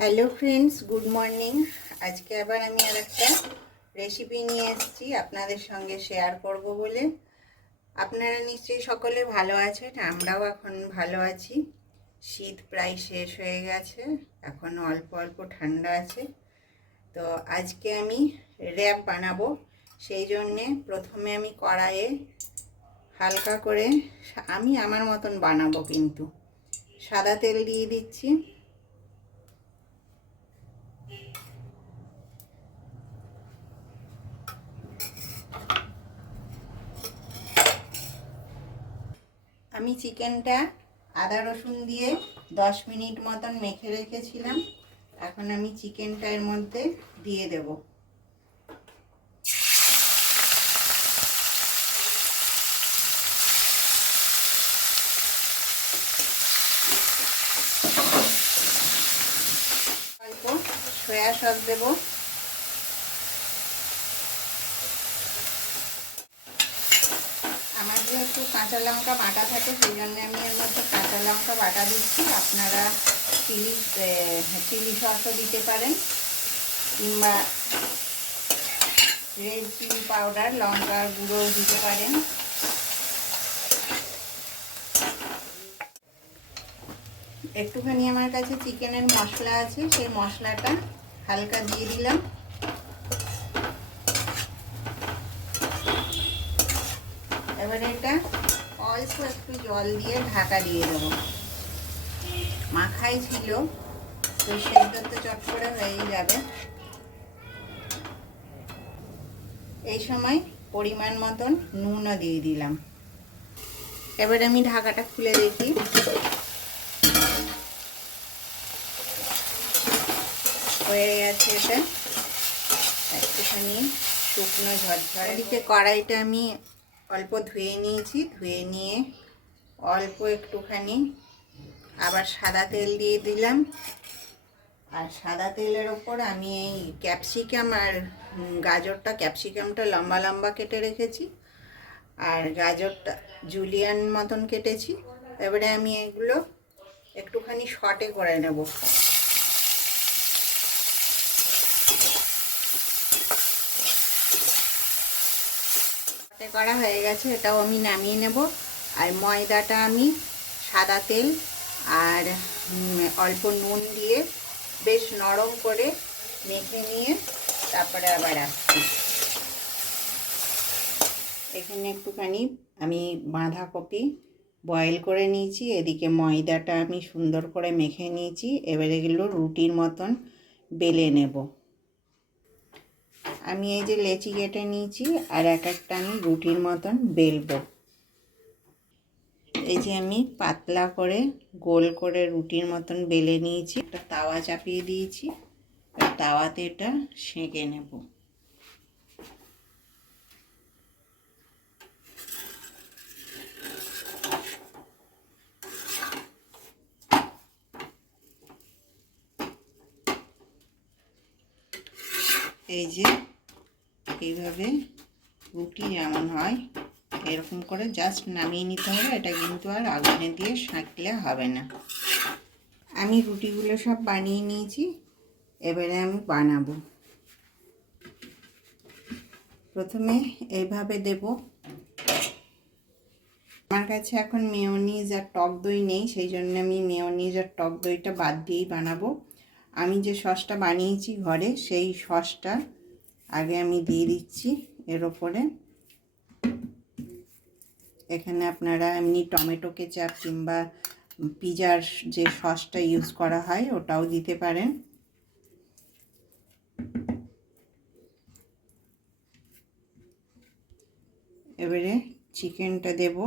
Hello friends, good morning. আজকে আবার আমি আর একটা রেসিপি নিয়ে এসেছি আপনাদের সঙ্গে শেয়ার করব বলে। আপনারা নিশ্চয়ই সকলে ভালো আছেন, আমরাও এখন ভালো আছি। শীত প্রায় শেষ হয়ে গেছে, এখন অল্প অল্প ঠান্ডা আছে। তো আজকে আমি র্যাপ বানাবো, সেই জন্যে প্রথমে আমি কড়াইয়ে হালকা করে, আমি আমার মতন বানাবো কিন্তু, সাদা তেল দিয়ে দিচ্ছি। আমি চিকেনটা আদা রসুন দিয়ে 10 মিনিট মতন মেখে রেখেছিলাম। এখন আমি চিকেনটা এর মধ্যে দিয়ে দেব। অল্প সয়া সস দেব। আমার যেহেতু কাঁচা লঙ্কা বাটা থাকে, সেই জন্য আমি এর মধ্যে কাঁচা লঙ্কা বাটা দিচ্ছি। আপনারা চিলি সসও দিতে পারেন, কিংবা রেড চিলি পাউডার, লঙ্কার গুঁড়োও দিতে পারেন। একটুখানি আমার কাছে চিকেনের মশলা আছে, সেই মশলাটা হালকা দিয়ে দিলাম। এবারে এটা অল্প একটু জল দিয়ে ঢাকা দিয়ে দেবো। মাখাই ছিল, তো সেদ্ধ তো চট করে হয়েই যাবে। এই সময় পরিমাণ মতন নুনও দিয়ে দিলাম। এবারে আমি ঢাকাটা খুলে দেখি। হয়ে গেছে এটা, একটুখানি শুকনো ঝরঝরে। এদিকে কড়াইটা আমি অল্প ধুয়ে নিয়েছি, ধুয়ে নিয়ে অল্প একটুখানি আবার সাদা তেল দিয়ে দিলাম। আর সাদা তেলের ওপর আমি এই ক্যাপসিকাম আর ক্যাপসিকামটা লম্বা লম্বা কেটে রেখেছি, আর গাজরটা জুলিয়ান মতন কেটেছি। এবারে আমি এগুলো একটুখানি শর্টে করে নেব। শর্টে করা হয়ে গেছে, এটাও আমি নামিয়ে নেব। আর ময়দাটা আমি সাদা তেল আর অল্প নুন দিয়ে বেশ নরম করে মেখে নিয়ে তারপরে আবার আসছি। এখানে একটুখানি আমি বাঁধাকপি বয়েল করে নিয়েছি, এদিকে ময়দাটা আমি সুন্দর করে মেখে নিয়েছি। এবারে এগুলো রুটির মতন বেলে নেব। আমি এই যে লেচি কেটে নিয়েছি, আর এক একটা আমি রুটির মতন বেলবো। এই যে আমি পাতলা করে গোল করে রুটির মতন বেলে নিয়েছি। একটা তাওয়া চাপিয়ে দিয়েছি, তাওয়াতে এটা সেঁকে নেব। এই যে এইভাবে রুটি যেমন হয় এরকম করে জাস্ট নামিয়ে নিতে হবে। এটা কিন্তু আর আগুনে দিয়ে সেঁকলে হবে না। আমি রুটিগুলো সব বানিয়ে নিয়েছি, এবারে আমি বানাবো। প্রথমে এইভাবে দেব। আমার কাছে এখন মেয়োনিজ আর টক দই নেই, সেই জন্য আমি মেয়োনিজ আর টক দইটা বাদ দিয়েই বানাবো। আমি যে সসটা বানিয়েছি ঘরে, সেই সসটা আগে আমি দিয়ে দিচ্ছি এর ওপরে। এখানে আপনারা এমনি টমেটো কেচাপ কিংবা পিজার যে সসটা ইউজ করা হয় ওটাও দিতে পারেন। এবারে চিকেনটা দেব।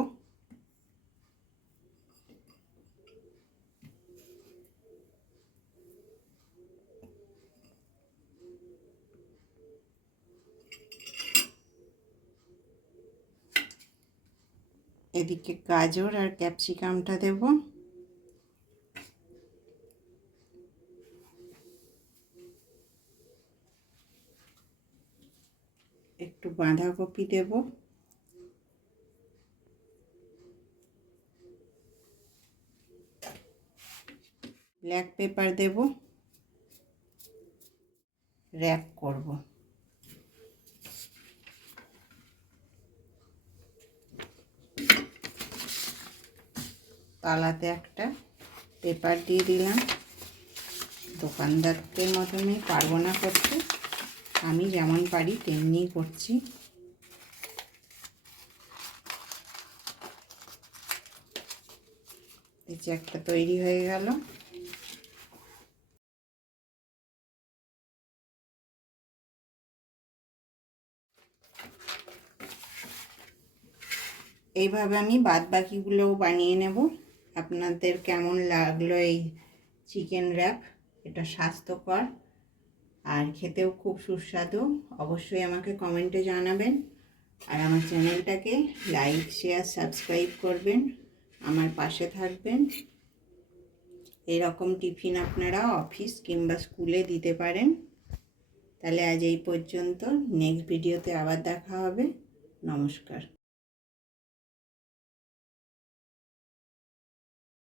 এদিকে গাজর আর ক্যাপসিকামটা দেব। একটু বাঁধাকপি দেব। ব্ল্যাক পেপার দেব। র্যাপ করব। তালাতে একটা পেপার দিয়ে দিলাম। দোকানদারদের মতনই পারবো না করতে, আমি যেমন পারি তেমনিই করছি। এই যে একটা তৈরি হয়ে গেল। এইভাবে আমি বাদ বাকিগুলোও বানিয়ে নেব। আপনাদের কেমন লাগলো এই চিকেন র্যাপ? এটা স্বাস্থ্যকর আর খেতেও খুব সুস্বাদু। অবশ্যই আমাকে কমেন্টে জানাবেন। আর আমার চ্যানেলটাকে লাইক, শেয়ার, সাবস্ক্রাইব করবেন, আমার পাশে থাকবেন। এরকম টিফিন আপনারা অফিস কিংবা স্কুলে দিতে পারেন। তাহলে আজ এই পর্যন্ত, নেক্সট ভিডিওতে আবার দেখা হবে। নমস্কার।